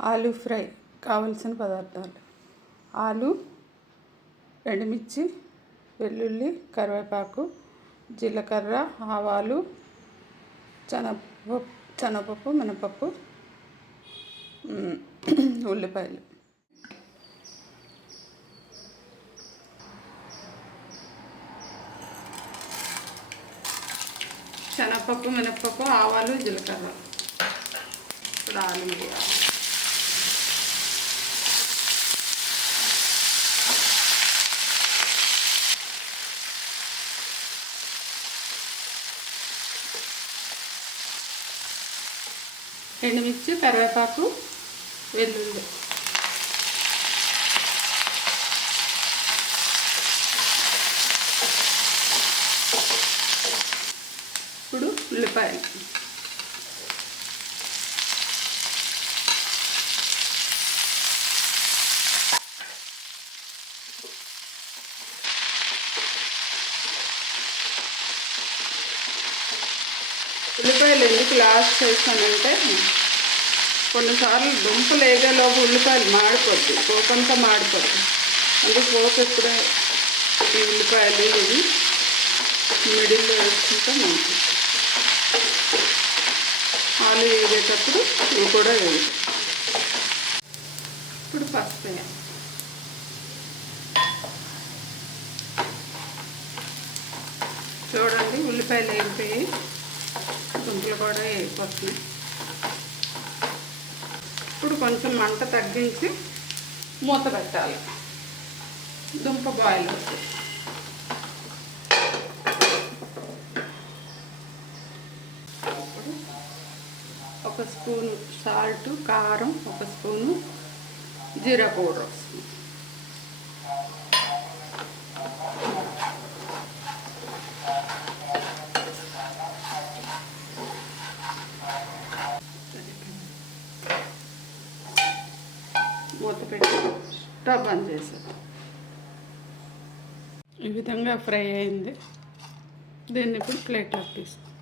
ఆలు ఫ్రై కావలసిన పదార్థాలు. ఆలు ఎండుమిర్చి వెల్లుల్లి కరివేపాకు జీలకర్ర ఆవాలు శనగపప్పు శనగపప్పు మినపప్పు ఉల్లిపాయలు. శనగపప్పు మినపప్పు ఆవాలు జీలకర్ర. ఇప్పుడు ఆలు మిరియాలు ఎండుమిర్చి కరివేపాకు వెల్లుల్లి. ఇప్పుడు ఉల్లిపాయలు. ఉల్లిపాయలు ఎందుకు లాస్ట్ చేస్తానంటే కొన్నిసార్లు దుంపలు వేగేలోపు ఉల్లిపాయలు మాడిపోద్ది పోకంతా మాడిపోద్ది అందుకు పోకెప్పుడే ఈ ఉల్లిపాయలు ఇవి మిడిల్లో వేసుకుంటే మంచిది. ఆలు వేగేటప్పుడు ఇవి కూడా వేయాలి ఇప్పుడు పసుపు వేయాలి. చూడండి ఉల్లిపాయలు వేగిపోయి దుంపలు కూడా వేగిపోతున్నాయి ఇప్పుడు కొంచెం మంట తగ్గించి మూత పెట్టాలి. దుంప బాయిల్ అవుతుంది. ఒక స్పూను సాల్ట్ కారం ఒక స్పూను జీరా పౌడర్ వస్తుంది. మూత పెట్టి స్టవ్ బంద్ చేసేది ఈ విధంగా ఫ్రై అయింది. దీన్ని ఇప్పుడు ప్లేట్లోకి తీస్తాం